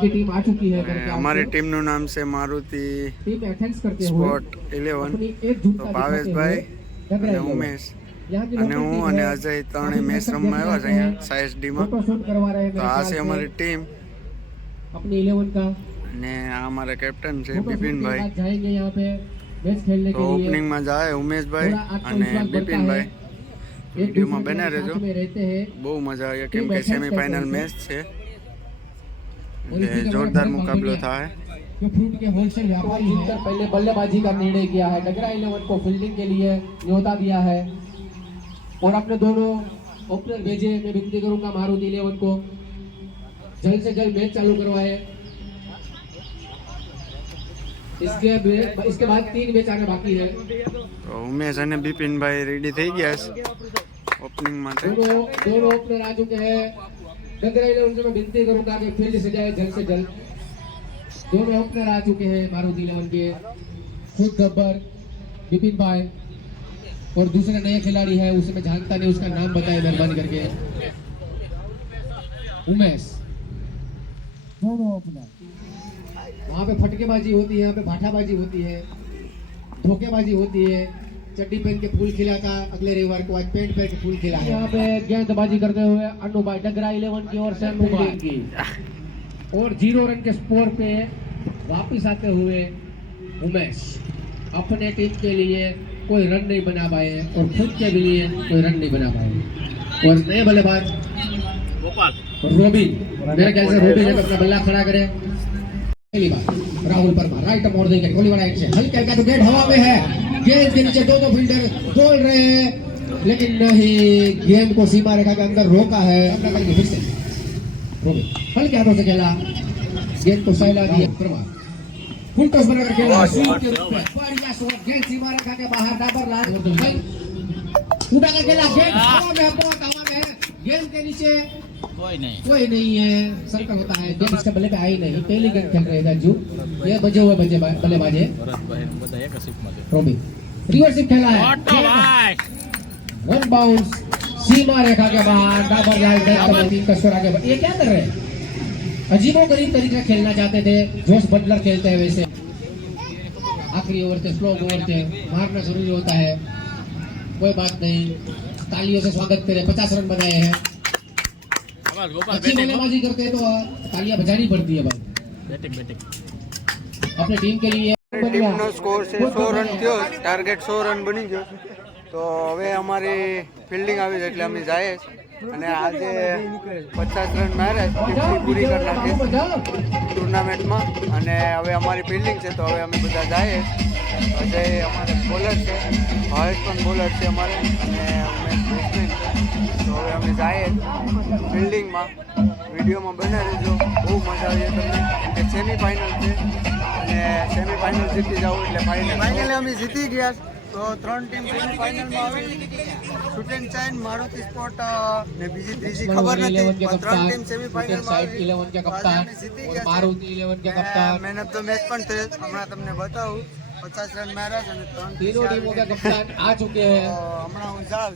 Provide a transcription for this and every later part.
उनकी टीम आ चुकी है करके हमारी टीमનું નામ છે મારુતિ टीम में थैंक्स करते हुए સ્પોર્ટ 11 अपनी एकजुटता તો दिखाते हुए ભાવેશભાઈ डगरा અને इलेवन ઉમેશ यहाँ की અને लोकल હું टीम અને है। અજય ત્રણે अभी મેચ दर्शक રમવા देखने આવ્યા आते છે हैं, અહીંયા સાયસડી માં। फोटो शूट करवा रहे हैं તો मेरे આ ख्याल છે से અમારી ટીમ अपनी 11 का અને આ અમારા કેપ્ટન છે फोटो शूट के બિપિનભાઈ। बाद जाएंगे यहाँ पे मैच खेलने તો के लिए। ઓપનિંગ માં જાય ઉમેશભાઈ थोड़ा અને आत्मविश्वास बढ़ता है, બિપિનભાઈ। एक વિડીયોમાં दूसरे બના के રહેજો, साथ में रहते हैं। બહુ મજા આવે કેમ टीम કે एथलेट्स સેમીફાઇનલ कहते हैं મેચ છે और इसी એટલે के જોરદાર बाद મુકાબલો भारत થાય। जो फ्रूट के होलसेल व्यापारी जीतकर पहले बल्लेबाजी का निर्णय किया है। डगरा 11 को फील्डिंग के लिए न्योता दिया है और अपने दोनों ओपनर भेजे। मैं विनती करूंगा मारुति 11 को जल्द से जल्द मैच चालू करवाए। इसके बाद 3 मैच आने बाकी है। તો ઉમેશ અને બિપિનભાઈ રેડી થઈ ગયા છે ઓપનિંગ માટે। दोनों ओपनर आ चुके हैं। डगरा 11 से मैं विनती करूंगा कि फील्ड से जाए जल्द से जल्द। दोनों ओपनर आ चुके हैं मारुति 11 के, खुद गब्बर विपिन भाई और दूसरे नए खिलाड़ी है, उसे मैं जानता नहीं, उसका नाम बताए मेहरबानी करके। उमेश दोनों ओपनर। वहाँ पे फटकेबाजी होती है, यहाँ पे भाटाबाजी होती है, धोखेबाजी होती है। चड्डी पहन के फूल खिला था अगले रविवार को, आज पेंट पहन के फूल खिला। यहाँ पे गेंदबाजी करते हुए अनु भाई डगरा 11 की ओर से अनु भाई की और 0 रन के स्कोर पे वापिस आते हुए उमेश अपने टीम के लिए कोई रन नहीं बना पाए और खुद के भी लिए कोई रन नहीं बना पाए। और नए बल्लेबाज रोबिन, मेरे ख्याल से रोबिन है, अपना बल्ला खड़ा करे। पहली बार राहुल परमार राइट मोड़ देंगे, गोली वाला से हल्का हल्का तो गेंद हवा में है, गेंद के नीचे दो फील्डर दौड़ रहे हैं लेकिन नहीं, गेंद को सीमा रेखा के अंदर रोका है। अपना करके फिर से रोबिन हल्के हाथों से खेला, गेंद को सहला दिया। परमार फुल टॉस बनाकर खेला, स्वीप के रूप में बढ़िया शॉट, गेंद सीमा रेखा के बाहर, डाबर लाल उठा कर खेला, गेंद हवा में है, बहुत हवा में है, गेंद के नीचे कोई नहीं है, सर्कल होता है। गेंद इसके बल्ले पे आई नहीं, पहली गेंद खेल रहे थे जू, ये बजे हुए बल्लेबाज है रोबिन। रिवर्स स्विप खेला है, वन बाउंस सीमा रेखा के बाहर, डाबर लाल तीन का स्कोर आगे। ये क्या कर रहे हैं, अजीबोगरीब तरीके से खेलना चाहते थे, जोश बटलर खेलते हैं वैसे। आखिरी over the, slow over the, मारना जरूरी होता है, कोई बात नहीं। तालियों से स्वागत करें, 50 रन बनाए हैं। अच्छी बल्लेबाजी करते हैं तो तालियां बजानी पड़ती है भाई अपने टीम के लिए। ટીમનો સ્કોર છે 100 રન થયો, ટાર્ગેટ 100 રન બની ગયો। તો હવે અમારી ફિલ્ડિંગ આવી છે એટલે અમે જાય અને આજે 50 રન માર્યા, 50 પૂરી કરી નાખી ટુર્નામેન્ટમાં। અને હવે અમારી ફિલ્ડિંગ છે તો હવે અમે બધા જાય। અજય અમારે બોલર છે, ભાવેશ પણ બોલર છે અમારે અને અમે બેટ્સમેન છે। તો હવે અમે જાય ફિલ્ડિંગમાં, વિડીયોમાં બના રહેજો, બહુ મજા આવી તમને કે સેમીફાઇનલ છે અને સેમીફાઇનલ જીતી જાવ એટલે ફાઇનલ અમે જીતી ગયા। તો 3 ટીમ સેમીફાઇનલમાં આવી, shoot and chain, Maruti sport ને બીજી ત્રીજી ખબર નથી, પણ 3 ટીમ સેમીફાઇનલમાં આવી 11 के कप्तान અમે જીતી ગયા। मारुति 11 के कप्तान, મેન ઓફ ધ મેચ પણ થયો, હમણાં તમને બતાવું। 50 રન માર્યા છે અને 3 तीनों टीमों के कप्तान आ चुके हैं। હમણાં હું જાઉં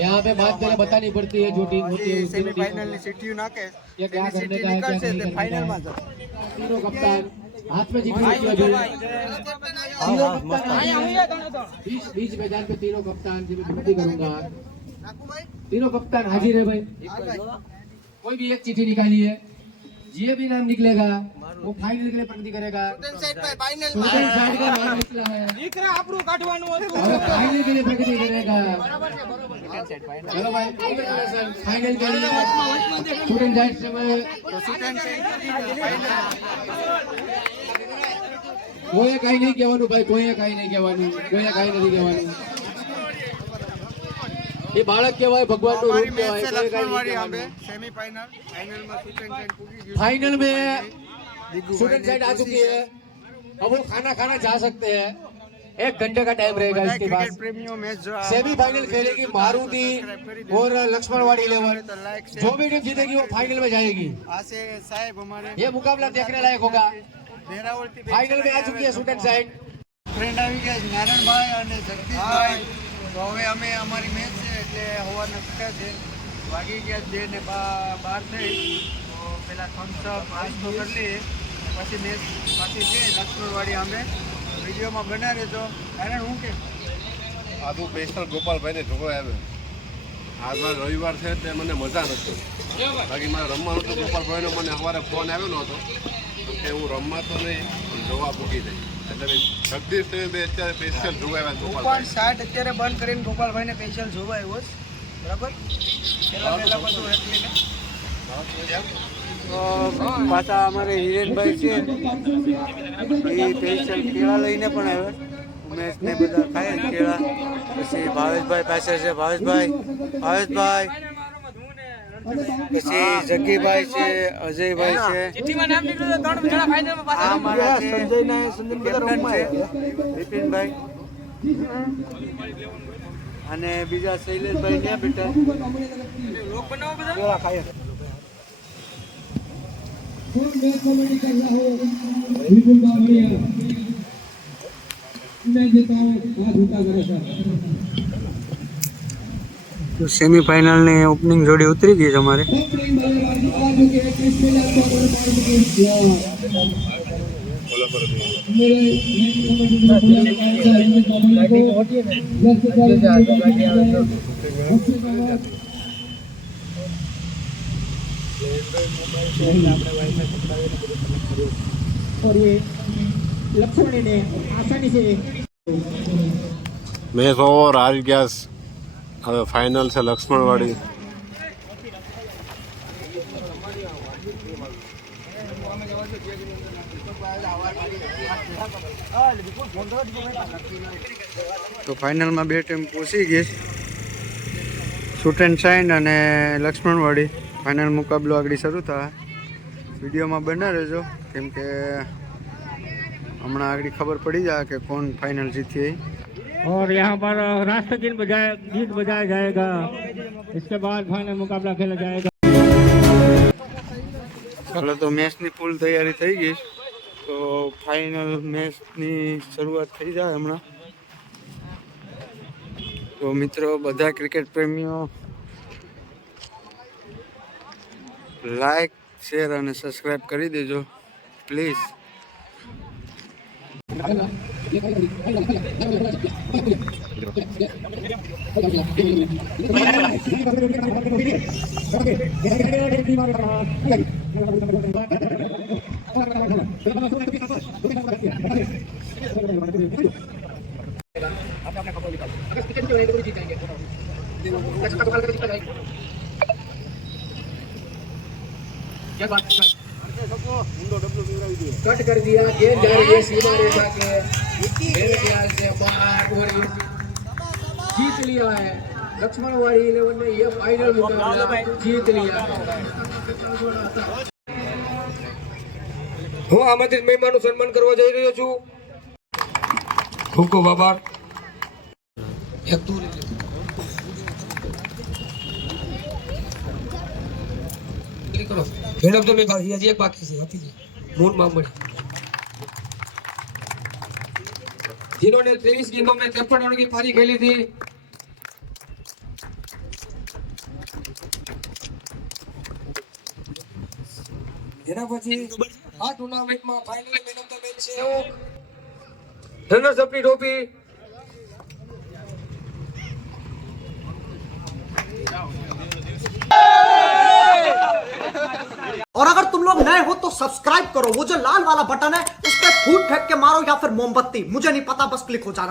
यहाँ पे बात पहले बतानी पड़ती है, जो टीम होती है उस तीनों टीम સેમીફાઇનલની સીટીયું નાખે, ये क्या એની करने સીટી का है, क्या નીકળશે नहीं એટલે करने का ફાઇનલમાં है। જશે। तीनों कप्तान हाथ में जीत ली अभी। तीनों कप्तान बीच मैदान पे तीनों कप्तान जी मैं विनती करूंगा, तीनों कप्तान हाजिर है भाई। कोई भी एक चिट्ठी निकाली है, ये भी नाम निकलेगा वो फाइनल के लिए प्रगति करेगा। फाइनल का नाम निकला है, फाइनल के लिए प्रगति करेगा। चलो भाई फाइनल के लिए स्टूडेंट जाइट समय कोई कहीं नहीं कहेવાનું भाई, कोई कहीं नहीं कहेવાનું, कोई कहीं नहीं कहेવાનું। ये बालक कहेवाय, भगवान નું રૂપ કહેવાય, कोई कहीं नहीं कहेવાનું। સેમીફાઇનલ ફાઇનલમાં શૂટ એન્ડ ચાઇન પૂરી ગયું। फाइनल में स्टूडेंट साइड आ चुकी है, अब वो खाना खाना जा सकते हैं। 1 घंटे का टाइम रहेगा इसके बाद। क्रिकेट प्रेमियों मैच जो सेमीफाइनल खेलेगी मारुति और लक्ष्मणवाड़ी 11। जो भी टीम जीतेगी वो फाइनल में जाएगी। आसे साहेब हमारे ये मुकाबला देखने लायक होगा। વેરાવળથી फाइनल में आ चुकी है स्टूडेंट साइड। ફ્રેન્ડ આવી ગયા છે નારાયણભાઈ અને જગદીશભાઈ। તો હવે અમે અમારી મેચ છે એટલે હવાના છૂટા છે, વાગી ગયા 2 ને 12 થઈ। તો પેલા થમ્સઅપ નાસ્તો કરી લઈએ પછી મેચ પાછી છે લક્ષ્મણવાડી અમે વિડીયોમાં બના રહેજો. કારણ હું કે આ તો સ્પેશિયલ ગોપાલભાઈને ઢોકળા આવે. આજમાં રવિવાર છે તે મને મજા નથી. બાકી મારે રમવાનું તો ગોપાલભાઈનો મને સવારે ફોન આવ્યો નહોતો કે હું રમવા તો નહીં પણ જોવા પૂકી જાય. એટલે જગદીશ તમે બે અત્યારે સ્પેશિયલ જોવા આવ્યા ગોપાલભાઈ. 60 અત્યારે બંધ કરીને ગોપાલભાઈને સ્પેશિયલ જોવા આવ્યો છે. બરાબર પહેલા બધું એટલે પાછા અમારે હિરેનભાઈ છે એ સ્પેશિયલ કેળા લઈને પણ આવ્યા. ઉમેશ ને બધા ખાય કેળા. પછી ભાવેશભાઈ પાસે છે ભાવેશભાઈ પછી જગ્ગીભાઈ છે અજયભાઈ છે આ અમારા છે કેપ્ટન છે બિપિનભાઈ અને બીજા શૈલેષભાઈ ક્યાં બેટા કેળા ખાય. તો સેમીફાઇનલ ની ઓપનિંગ જોડી ઉતરી ગઈ છે અમારે. और ये लक्ष्मण ने आसानी से મેચ ઓવર હારી ગયા. હવે ફાઇનલ છે લક્ષ્મણવાડી. તો ફાઇનલમાં બે ટીમ પહોંચી ગઈ. શૂટ એન્ડ શાઇન અને લક્ષ્મણવાડી ફાઇનલ મુકાબલો આગળ શરૂ થાય. વિડીયોમાં બના રહેજો કેમ કે હમણાં આગળ ખબર પડી જાય કે કોણ फाइनल जीती है. और यहाँ पर राष्ट्रगीत बजाया जाएगा. इसके बाद फाइनल मुकाबला खेला जाएगा. ચાલો તો મેચની ફૂલ તૈયારી થઈ ગઈ. તો ફાઇનલ મેચની શરૂઆત થઈ જાય હમણાં. તો મિત્રો બધા ક્રિકેટ પ્રેમીઓ લાઈક શેર અને સબસ્ક્રાઈબ કરી દેજો પ્લીઝ. कट कर दिया. गेंद जा रही है सीमा रेखा के मेरे ख्याल से बाहर और जीत लिया है लक्ष्मणवाड़ी 11 ने ये फाइनल मुकाबला जीत लिया. હું આમંત્રિત મહેમાનનું સન્માન કરવા જઈ રહ્યો છું. ખૂબ ખૂબ આભાર. मैडम तो मैं हजी एक बाकी से हती जी मून मामड़ी जिन्होंने 23 गेंदों में 53 रनों की पारी खेली थी. જેના પછી આ ટુર્નામેન્ટમાં final man of the match છે રનર્સ અપની ટ્રોફી और अगर तुम लोग नए हो तो सब्सक्राइब करो. वो जो लाल वाला बटन है उस पर फूट फेंक के मारो या फिर मोमबत्ती, मुझे नहीं पता, बस क्लिक हो जाना.